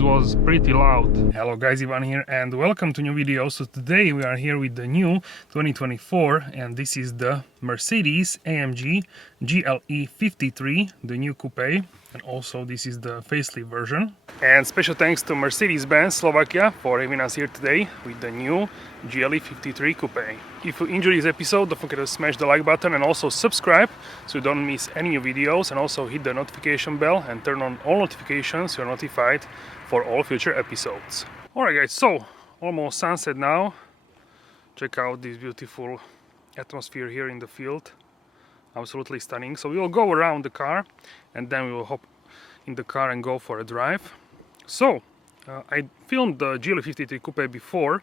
noise was pretty loud. Hello guys, Ivan here and welcome to new video. So today we are here with the new 2024 and this is the Mercedes AMG GLE 53, the new coupe, and also this is the facelift version. And special thanks to Mercedes-Benz Slovakia for having us here today with the new GLE 53 coupe. If you enjoyed this episode, don't forget to smash the like button and also subscribe so you don't miss any new videos, and also hit the notification bell and turn on all notifications so you're notified for all future episodes. Alright guys, so almost sunset now. Check out this beautiful atmosphere here in the field. Absolutely stunning. So we will go around the car and then we will hop in the car and go for a drive. So I filmed the GLE 53 coupe before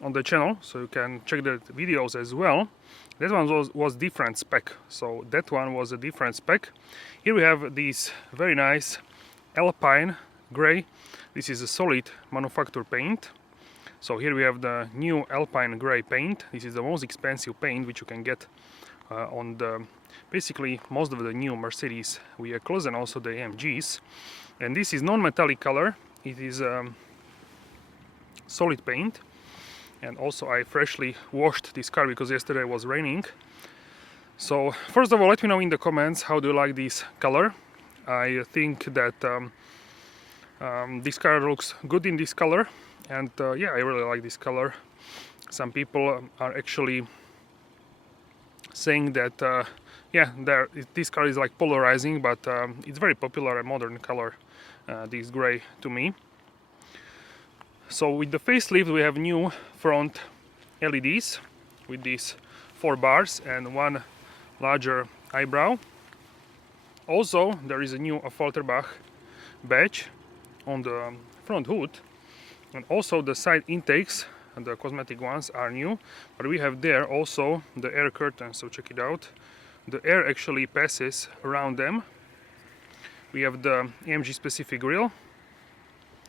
on the channel, so you can check the videos as well. That one was different spec, so that one was a different spec. Here we have this very nice Alpine gray. This is a solid manufacturer paint. So here we have the new Alpine gray paint. This is the most expensive paint which you can get on the basically most of the new Mercedes vehicles and also the AMGs. And this is non-metallic color. It is solid paint. And also I freshly washed this car because yesterday was raining. So first of all, let me know in the comments how do you like this color. I think that this car looks good in this color, and yeah, I really like this color. Some people are actually saying that yeah, this car is like polarizing, but it's very popular and modern color, this gray, to me. So with the facelift we have new front LEDs with these 4 bars and one larger eyebrow. Also there is a new AFFALTERBACH badge on the front hood, and also the side intakes and the cosmetic ones are new, but we have there also the air curtain, so check it out. The air actually passes around them. We have the AMG specific grille.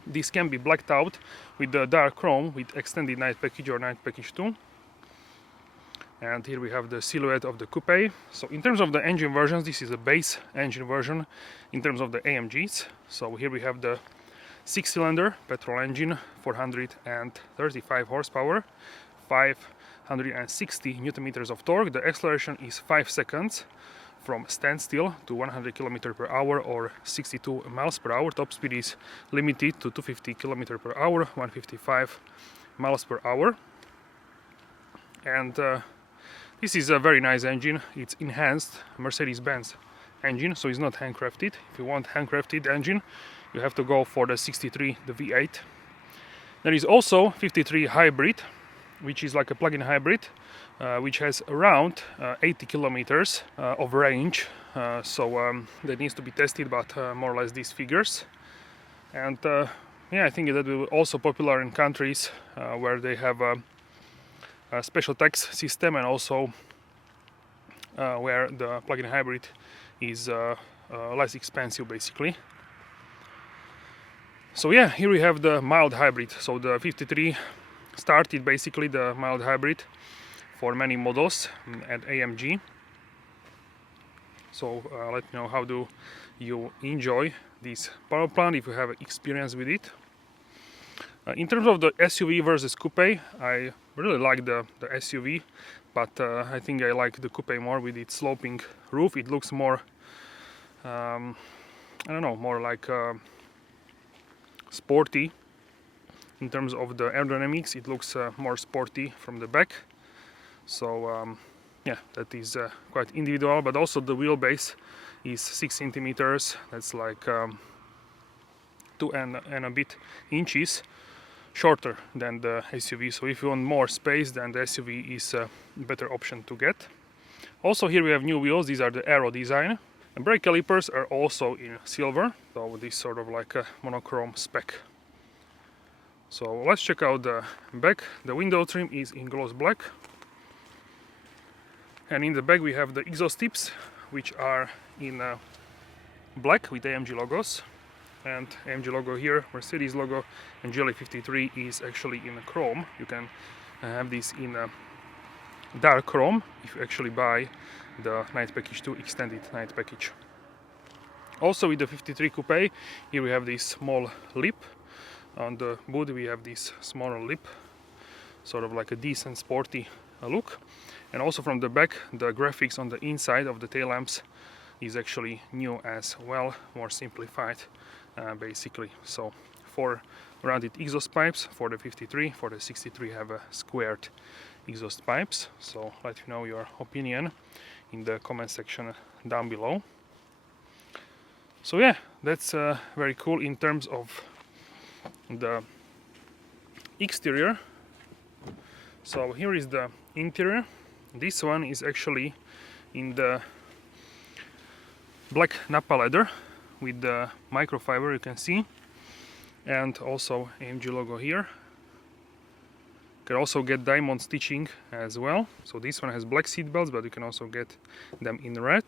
This can be blacked out with the dark chrome with extended night package or night package 2. And here we have the silhouette of the coupe. So in terms of the engine versions, this is a base engine version in terms of the AMGs. So here we have the 6-cylinder petrol engine, 435 horsepower, 560 Newton meters of torque. The acceleration is 5 seconds from standstill to 100 km per hour or 62 miles per hour. Top speed is limited to 250 km per hour, 155 miles per hour. And this is a very nice engine. It's enhanced Mercedes-Benz engine, so it's not handcrafted. If you want handcrafted engine, you have to go for the 63, the V8. There is also 53 hybrid, which is like a plug-in hybrid, which has around 80 kilometers of range. So that needs to be tested, but more or less these figures. And yeah, I think that will be also popular in countries where they have a special tax system, and also where the plug-in hybrid is less expensive basically. So yeah, here we have the mild hybrid. So the 53 started basically the mild hybrid for many models at AMG. So let me know how do you enjoy this power plant, if you have experience with it. In terms of the SUV versus coupe, I really like the SUV, but I think I like the coupe more with its sloping roof. It looks more, I don't know, more like sporty. In terms of the aerodynamics, it looks more sporty from the back. So yeah, that is quite individual, but also the wheelbase is 6 centimeters. That's like 2 and a bit inches shorter than the SUV. So if you want more space, then the SUV is a better option to get. Also here we have new wheels. These are the Aero design. And brake calipers are also in silver, so this sort of like a monochrome spec. So let's check out the back. The window trim is in gloss black. And in the back we have the exhaust tips, which are in black with AMG logos. And AMG logo here, Mercedes logo, and GLE 53 is actually in chrome. You can have this in dark chrome if you actually buy the night package 2 extended night package. Also with the 53 coupe, here we have this small lip On the boot we have this smaller lip, sort of like a decent sporty look. And also from the back, the graphics on the inside of the tail lamps is actually new as well, more simplified basically. So 4 rounded exhaust pipes for the 53, for the 63 have a squared exhaust pipes. So let me know your opinion in the comment section down below. So yeah, that's very cool in terms of the exterior. So here is the interior. This one is actually in the black Nappa leather with the microfiber, you can see, and also AMG logo here. You can also get diamond stitching as well. So this one has black seat belts, but you can also get them in red.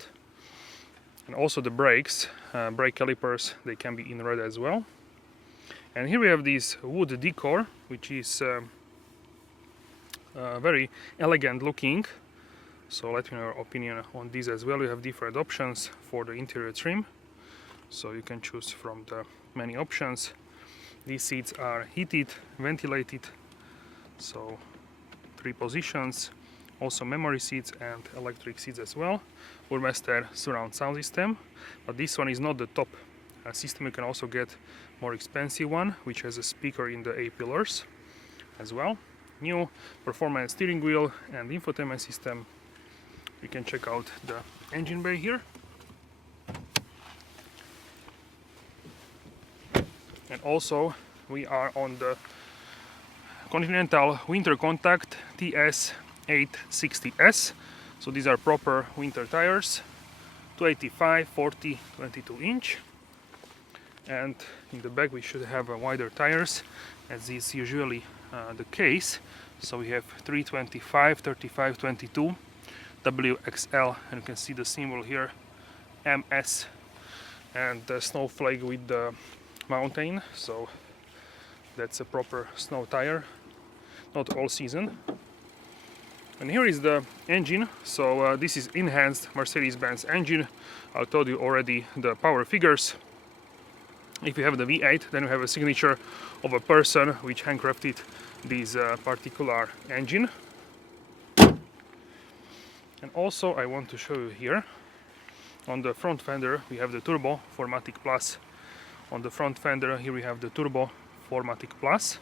And also the brakes, brake calipers, they can be in red as well. And here we have this wood decor, which is very elegant looking. So let me know your opinion on these as well. You have different options for the interior trim, so you can choose from the many options. These seats are heated, ventilated, so 3 positions. Also memory seats and electric seats as well. Burmester surround sound system, but this one is not the top system. You can also get more expensive one, which has a speaker in the A-pillars as well. New performance steering wheel and infotainment system. You can check out the engine bay here. And also we are on the Continental Winter Contact TS860S. So these are proper winter tires, 285, 40, 22 inch. And in the back we should have wider tires, as is usually the case. So we have 325, 35, 22, WXL, and you can see the symbol here, MS, and the snowflake with the mountain. So that's a proper snow tire, not all season. And here is the engine. So this is enhanced Mercedes-Benz engine. I told you already the power figures. If you have the V8, then you have a signature of a person which handcrafted this particular engine. And also I want to show you here, on the front fender we have the Turbo 4MATIC Plus. On the front fender here we have the Turbo 4MATIC Plus.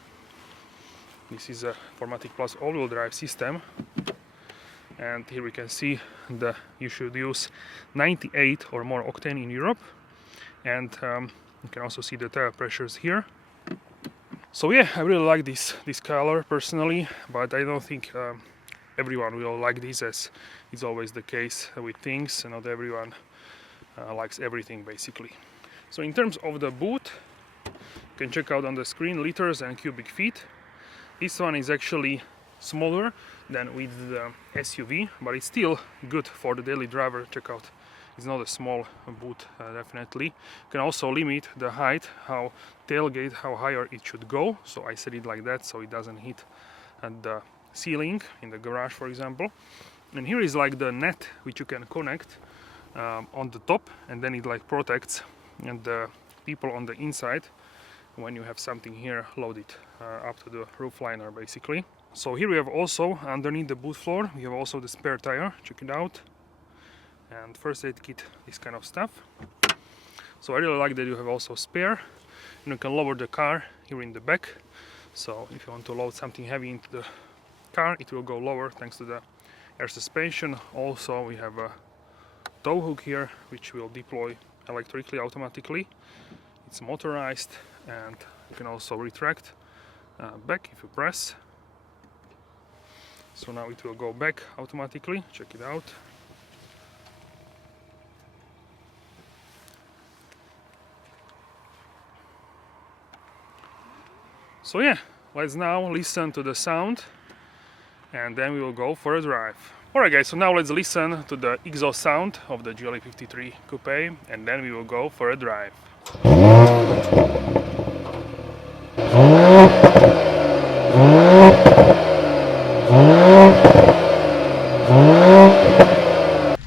This is a 4MATIC Plus all-wheel drive system. And here we can see that you should use 98 or more octane in Europe. And you can also see the tire pressures here. So yeah, I really like this color personally, but I don't think everyone will like this, as is always the case with things. Not everyone likes everything basically. So in terms of the boot, you can check out on the screen liters and cubic feet. This one is actually smaller than with the SUV, but it's still good for the daily driver. Check out, it's not a small boot, definitely. You can also limit the height, how tailgate, how higher it should go. So I set it like that so it doesn't hit at the ceiling in the garage, for example. And here is like the net which you can connect on the top, and then it like protects and the people on the inside when you have something here loaded up to the roof liner basically. So here we have also underneath the boot floor we have also the spare tire. Check it out, and first aid kit, this kind of stuff. So I really like that you have also spare, and you can lower the car here in the back. So if you want to load something heavy into the car, it will go lower thanks to the air suspension. Also we have a tow hook here which will deploy electrically, automatically. It's motorized, and you can also retract back if you press. So now it will go back automatically. Check it out. So yeah, let's now listen to the sound, and then we will go for a drive. Alright guys, so now let's listen to the exhaust sound of the GLE 53 Coupe, and then we will go for a drive.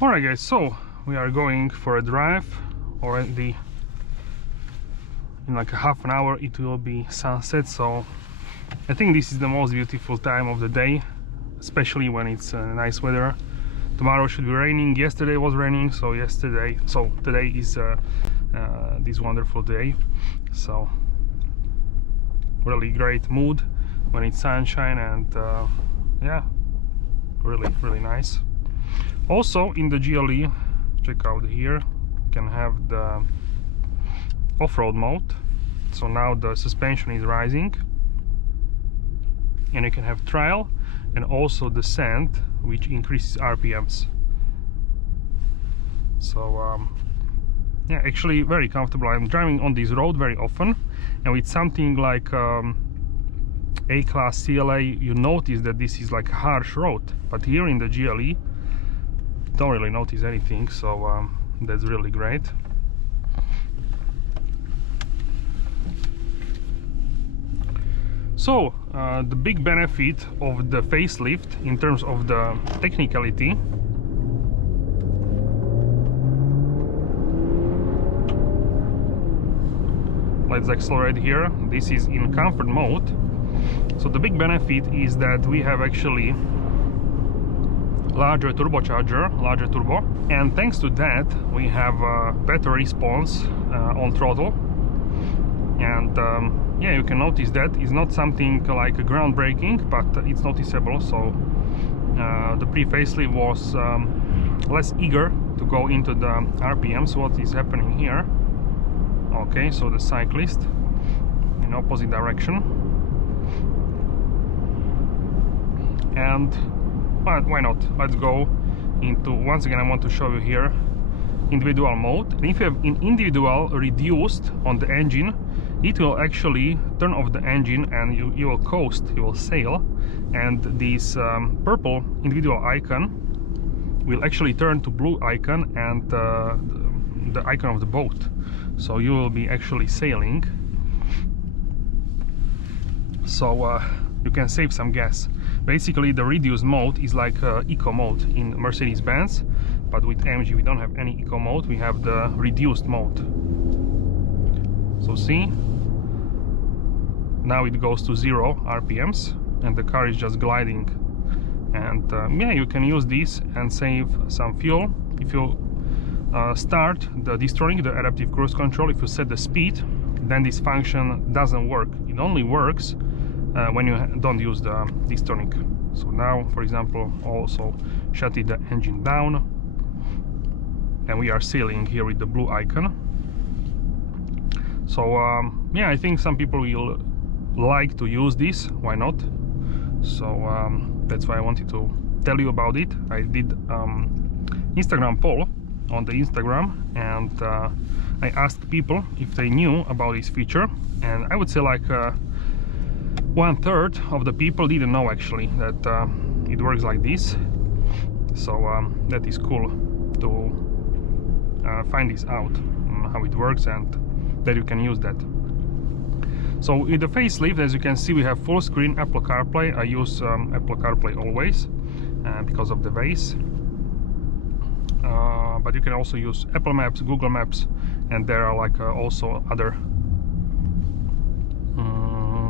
Alright guys, so we are going for a drive already in like a half an hour it will be sunset, so I think this is the most beautiful time of the day, especially when it's nice weather. Tomorrow should be raining. Yesterday was raining, so today is this wonderful day. So really great mood when it's sunshine, and yeah, really nice. Also in the GLE, check out here, you can have the off-road mode. So now the suspension is rising, and you can have trial and also descent, which increases RPMs. So yeah, actually very comfortable. I'm driving on this road very often, and with something like A-Class CLA, you notice that this is like a harsh road, but here in the GLE don't really notice anything, so that's really great. So the big benefit of the facelift in terms of the technicality, let's accelerate here. This is in comfort mode. So the big benefit is that we have actually larger turbocharger, larger turbo, and thanks to that we have a better response on throttle. And yeah, you can notice that it's not something like a groundbreaking, but it's noticeable. So the pre-facelift was less eager to go into the RPMs. What is happening here? Okay, so the cyclist in opposite direction, and why not? Let's go into, once again I want to show you here, individual mode. And if you have in individual reduced on the engine, it will actually turn off the engine and you will coast, you will sail, and this purple individual icon will actually turn to blue icon and the icon of the boat. So you will be actually sailing, so you can save some gas. Basically the reduced mode is like eco mode in Mercedes-Benz, but with AMG we don't have any eco mode, we have the reduced mode. So see, now it goes to 0 RPMs and the car is just gliding. And yeah, you can use this and save some fuel. If you start the Distronic, the adaptive cruise control, if you set the speed, then this function doesn't work. It only works when you don't use the Distronic. So now, for example, also shutting the engine down, and we are sailing here with the blue icon. So yeah, I think some people will like to use this, why not? So that's why I wanted to tell you about it. I did Instagram poll on the Instagram, and I asked people if they knew about this feature, and I would say like 1/3 of the people didn't know actually that it works like this. So that is cool to find this out, how it works, and that you can use that. So with the facelift, as you can see, we have full screen Apple CarPlay. I use Apple CarPlay always because of the vase. But you can also use Apple Maps, Google Maps, and there are like also other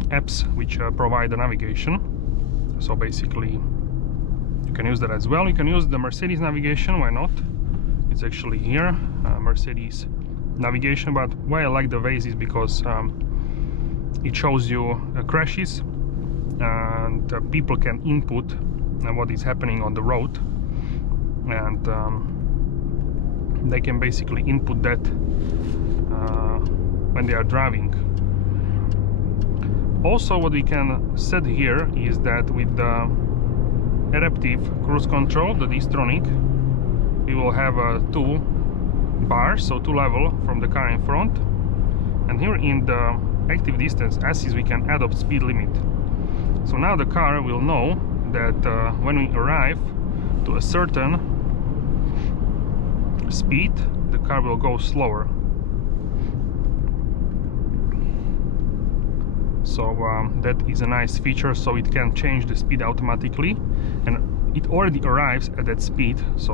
apps which provide the navigation. So basically you can use that as well. You can use the Mercedes navigation, why not? It's actually here, Mercedes navigation. But why I like the vase is because it shows you crashes, and people can input what is happening on the road, and they can basically input that when they are driving. Also, what we can set here is that with the adaptive cruise control, the Distronic, we will have 2 bars, so 2 level from the car in front, and here in the active distance assist we can add up speed limit. So now the car will know that when we arrive to a certain speed, the car will go slower. So that is a nice feature, so it can change the speed automatically, and it already arrives at that speed. So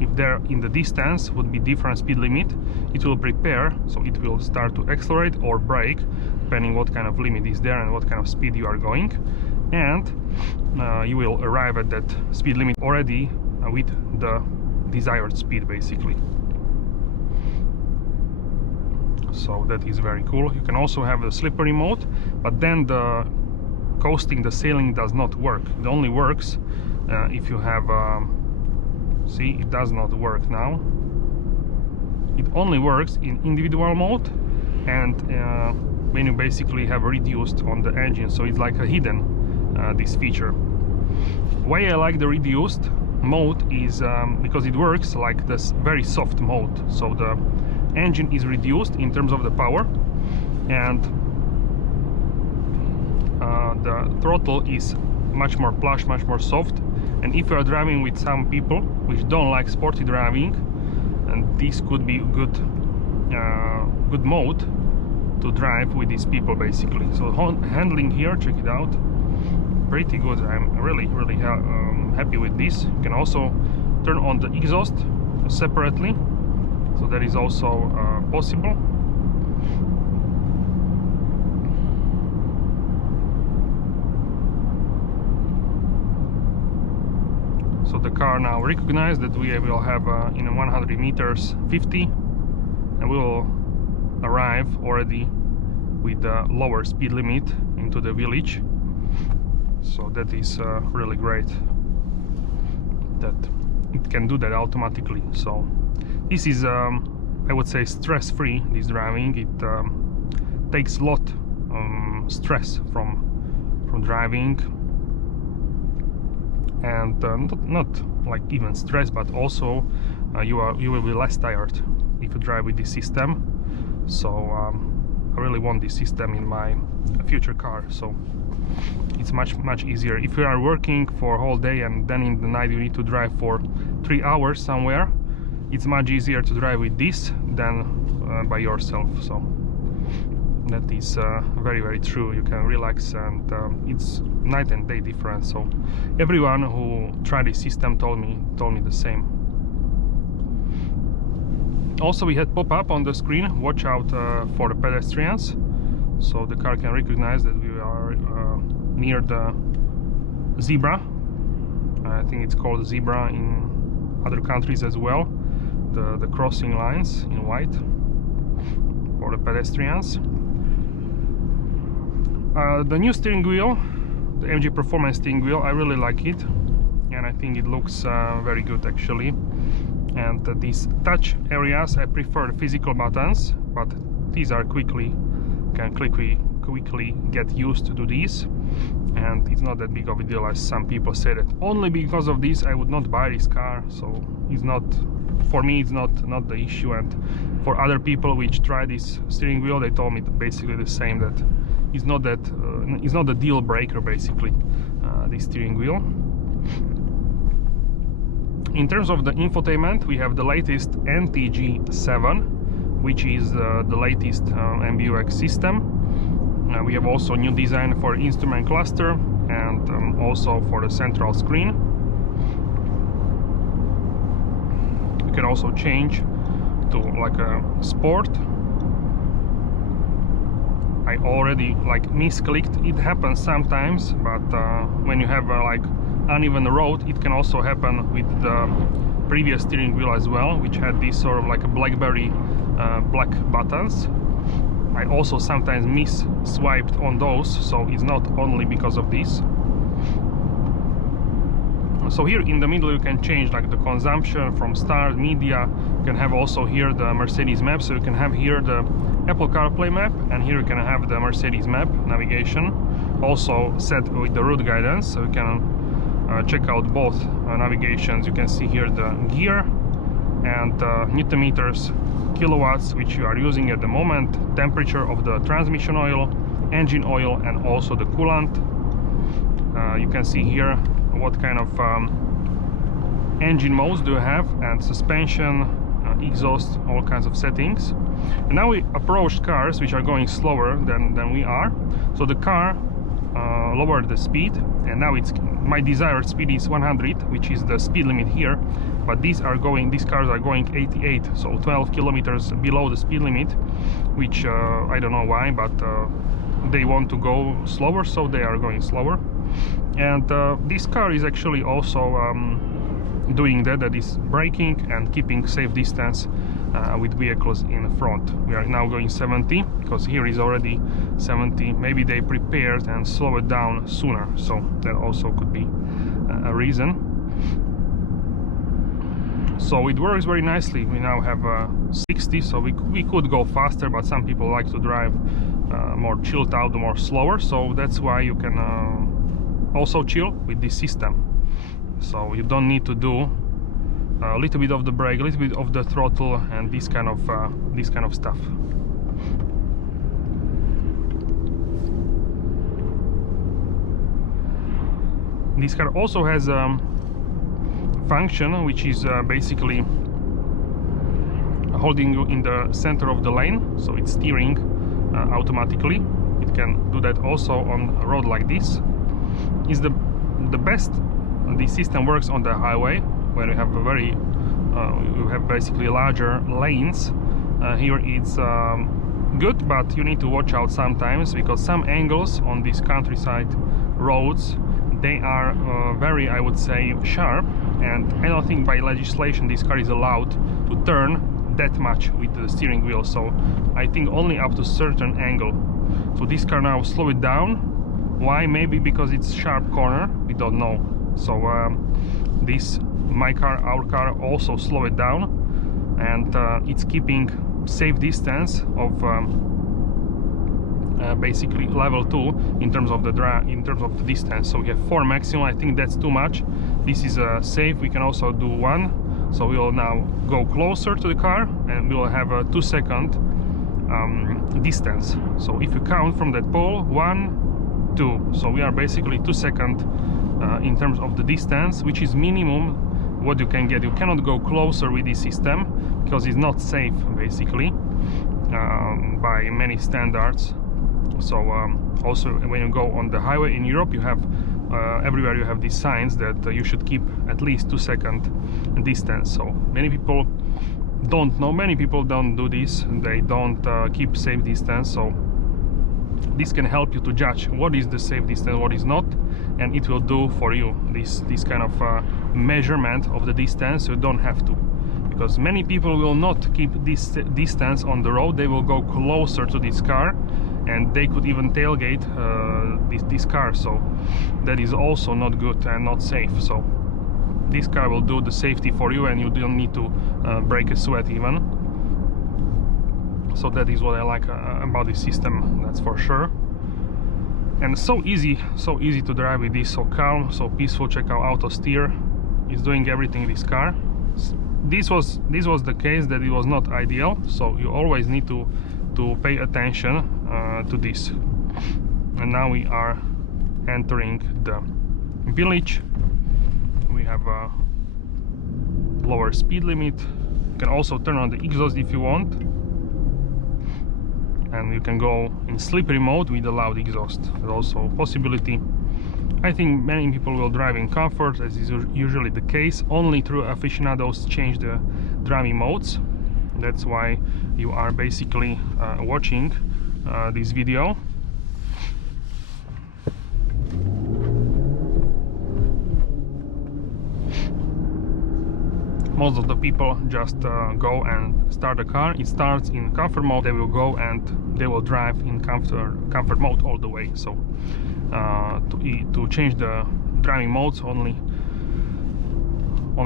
if there in the distance would be different speed limit, it will prepare, so it will start to accelerate or brake depending what kind of limit is there and what kind of speed you are going, and you will arrive at that speed limit already with the desired speed basically. So that is very cool. You can also have the slippery mode, but then the coasting, the sailing does not work. It only works if you have see, it does not work now. It only works in individual mode and when you basically have reduced on the engine, so it's like a hidden this feature. Why I like the reduced mode is because it works like this very soft mode, so the engine is reduced in terms of the power and the throttle is much more plush, much more soft, and if you are driving with some people which don't like sporty driving, and this could be a good mode to drive with these people basically. So handling here, check it out, pretty good. I'm really happy with this. You can also turn on the exhaust separately, so that is also possible. So the car now recognizes that we will have in 100 meters 50, and we will arrive already with the lower speed limit into the village. So that is really great that it can do that automatically. So this is I would say stress-free, this driving. It takes a lot stress from driving, and not like even stress, but also you will be less tired if you drive with this system. So I really want this system in my future car, so it's much easier. If you are working for a whole day and then in the night you need to drive for 3 hours somewhere, it's much easier to drive with this than by yourself. So that is very true. You can relax, and it's night and day difference. So everyone who tried this system told me the same. Also, we had pop-up on the screen, watch out for the pedestrians, so the car can recognize that we are near the zebra. I think it's called zebra in other countries as well, the crossing lines in white for the pedestrians. The new steering wheel, the AMG Performance steering wheel, I really like it, and I think it looks very good actually. And these touch areas, I prefer the physical buttons, but these are quickly get used to these, and it's not that big of a deal as some people say that only because of this I would not buy this car. So it's not, for me it's not the issue, and for other people which try this steering wheel, they told me basically the same, that it's not the deal breaker basically, this steering wheel. In terms of the infotainment, we have the latest NTG7, which is the latest MBUX system. We have also new design for instrument cluster and also for the central screen. You can also change to like a sport. I already like misclicked. It happens sometimes, but when you have like uneven road, it can also happen with the previous steering wheel as well, which had this sort of like a BlackBerry black buttons. I also sometimes swiped on those, so it's not only because of this. So here in the middle you can change like the consumption from start, media. You can have also here the Mercedes map, so you can have here the Apple CarPlay map, and here you can have the Mercedes map navigation, also set with the route guidance, so you can check out both navigations. You can see here the gear and Newton meters, kilowatts which you are using at the moment, temperature of the transmission oil, engine oil, and also the coolant. You can see here what kind of engine modes do you have, and suspension, exhaust, all kinds of settings. And now we approach cars which are going slower than we are, so the car lowered the speed, and now it's my desired speed is 100, which is the speed limit here, but these cars are going 88, so 12 kilometers below the speed limit, which I don't know why, but they want to go slower, so they are going slower. And this car is actually also doing that is braking and keeping safe distance with vehicles in front. We are now going 70 because here is already 70. Maybe they prepared and slow it down sooner, so that also could be a reason. So it works very nicely. We now have 60, so we could go faster, but some people like to drive more chilled out, more slower, so that's why you can also chill with this system. So you don't need to do a little bit of the brake, a little bit of the throttle, and this kind of stuff. This car also has a function which is basically holding you in the center of the lane, so it's steering automatically. It can do that also on a road like this. Is the best. The system works on the highway where you have a very you have basically larger lanes. Here it's good, but you need to watch out sometimes, because some angles on these countryside roads, they are very, I would say, sharp, and I don't think by legislation this car is allowed to turn that much with the steering wheel, so I think only up to certain angle. So this car now slow it down. Why? Maybe because it's sharp corner, we don't know. So our car also slow it down, and it's keeping safe distance of basically level 2 in terms of the distance. So we have 4 maximum. I think that's too much. This is safe. We can also do 1. So we will now go closer to the car, and we will have a 2-second distance. So if you count from that pole, 1, 2. So we are basically 2 seconds in terms of the distance, which is minimum what you can get. You cannot go closer with this system because it's not safe, basically, by many standards. So also when you go on the highway in Europe, you have everywhere you have these signs that you should keep at least 2-second distance. So many people don't know, many people don't do this, they don't keep safe distance. So this can help you to judge what is the safe distance, what is not, and it will do for you this kind of measurement of the distance. You don't have to, because many people will not keep this distance on the road. They will go closer to this car, and they could even tailgate this car, so that is also not good and not safe. So this car will do the safety for you, and you don't need to break a sweat even. So that is what I like about this system, that's for sure. And so easy to drive with this, so calm, so peaceful. Check out auto steer, it's doing everything this car. This was the case that it was not ideal, so you always need to pay attention to this. And now we are entering the village. We have a lower speed limit. You can also turn on the exhaust if you want, and you can go in slippery mode with a loud exhaust. That's also a possibility. I think many people will drive in comfort, as is usually the case. Only true aficionados change the driving modes. That's why you are basically watching this video. Most of the people just go and start the car. It starts in comfort mode. They will go and they will drive in comfort mode all the way. So to change the driving modes, only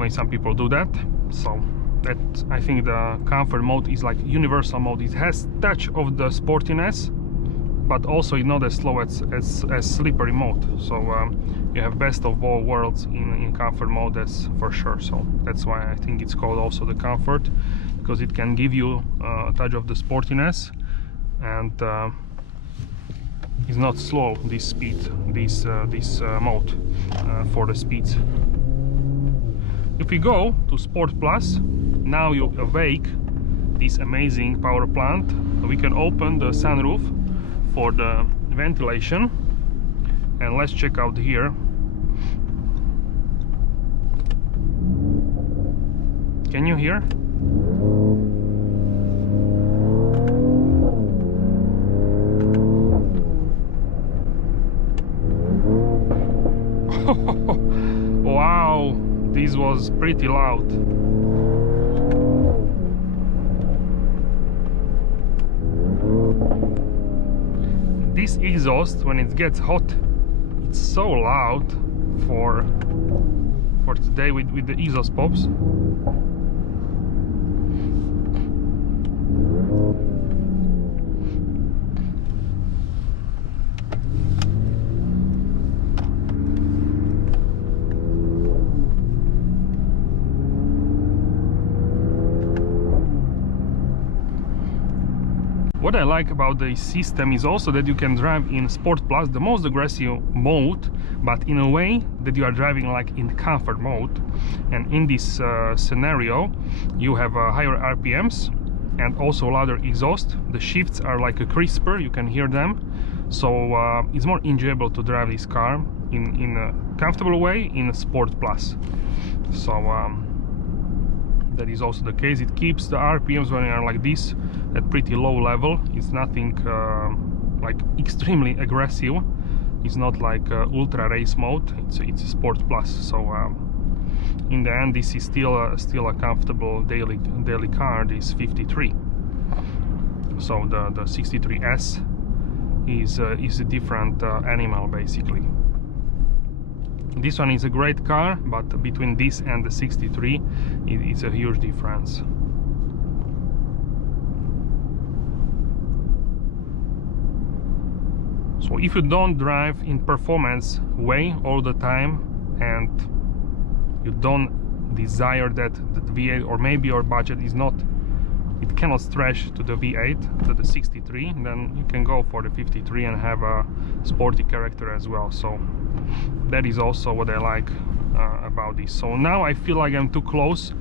some people do that. So that, I think the comfort mode is like universal mode. It has touch of the sportiness, but also it's not as slow as slippery mode. So you have best of all worlds in comfort mode, that's for sure. So that's why I think it's called also the comfort, because it can give you a touch of the sportiness, and it's not slow, this speed, this mode for the speeds. If we go to Sport Plus, now you awake this amazing power plant. We can open the sunroof for the ventilation, And let's check out here. Can you hear? Wow, this was pretty loud. This exhaust, when it gets hot, it's so loud for today with the exhaust pops. What I like about the system is also that you can drive in Sport Plus, the most aggressive mode, but in a way that you are driving like in comfort mode. And in this scenario, you have higher RPMs and also louder exhaust. The shifts are like a crisper, you can hear them. So it's more enjoyable to drive this car in a comfortable way in Sport Plus. So that is also the case. It keeps the RPMs when you are like this at pretty low level. It's nothing like extremely aggressive. It's not like ultra race mode. It's a Sport Plus. So in the end, this is still a comfortable daily car. This 53. So the 63S is a different animal basically. This one is a great car, but between this and the 63, it's a huge difference. So if you don't drive in performance way all the time and you don't desire that the V8, or maybe your budget is not, it cannot stretch to the V8, to the 63, then you can go for the 53 and have a sporty character as well. So that is also what I like about this. So now I feel like I'm too close,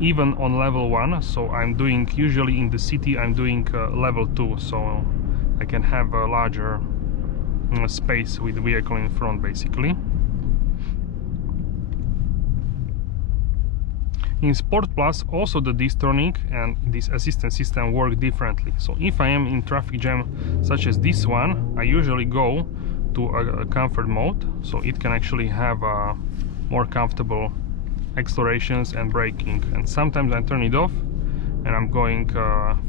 even on level 1. So I'm doing, usually in the city, I'm doing level 2, so I can have a larger space with the vehicle in front basically. In Sport Plus, also the distronic and this assistance system work differently. So if I am in traffic jam such as this one, I usually go to a comfort mode, so it can actually have more comfortable accelerations and braking. And sometimes I turn it off and I'm going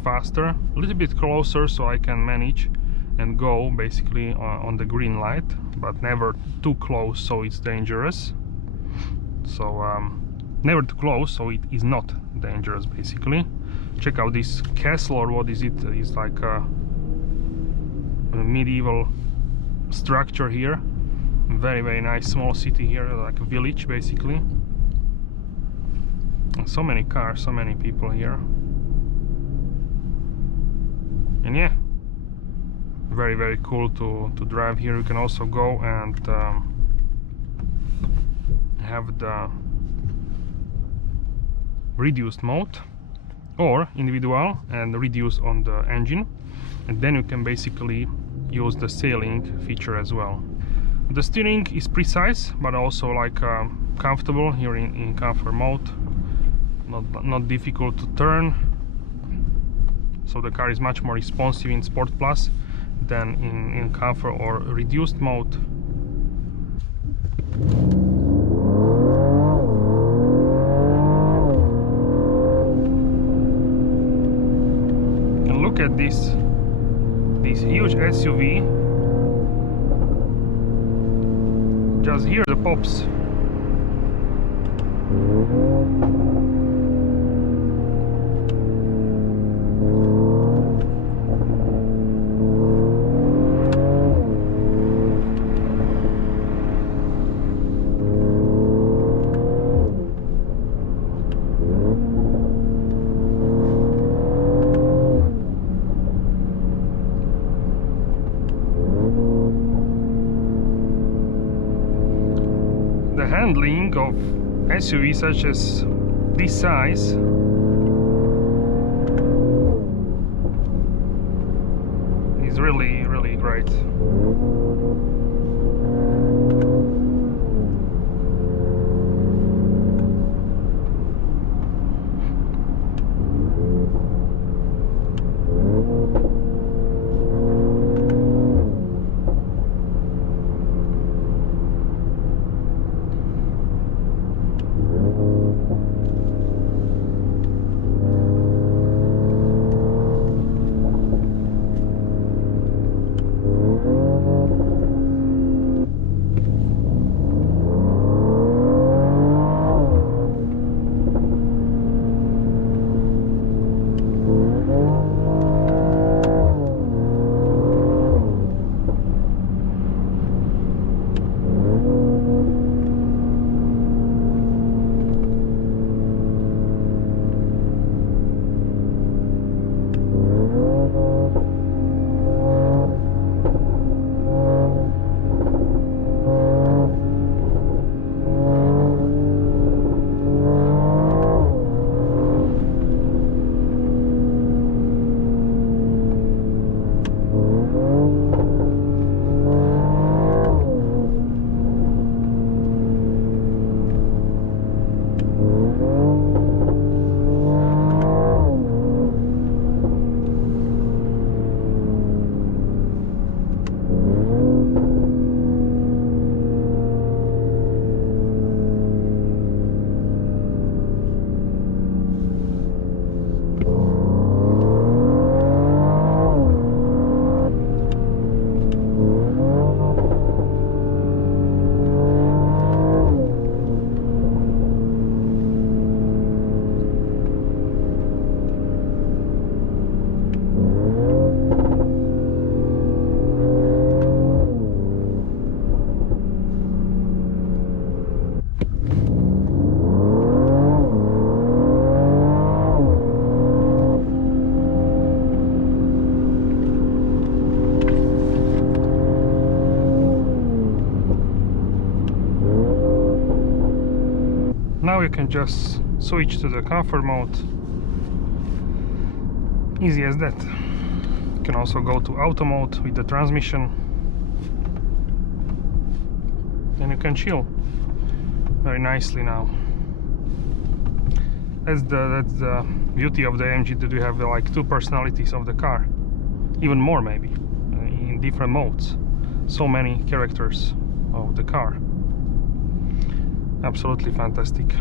faster, a little bit closer, so I can manage and go basically on the green light, but never too close, so it's dangerous. So never too close, so it is not dangerous basically. Check out this castle, or what is it? It's like a medieval structure here. Very nice small city here, like a village basically. And so many cars, so many people here. And yeah, very cool to drive here. You can also go and have the reduced mode or individual and reduce on the engine, and then you can basically use the sailing feature as well. The steering is precise, but also like comfortable here in comfort mode. Not difficult to turn. So the car is much more responsive in Sport Plus than in comfort or reduced mode. And look at this huge SUV. Just hear the pops. The handling of SUVs such as this size is really great. you can just switch to the comfort mode. Easy as that. You can also go to auto mode with the transmission, and you can chill very nicely now. That's the beauty of the AMG, that you have like two personalities of the car, even more maybe, in different modes. So many characters of the car. Absolutely fantastic.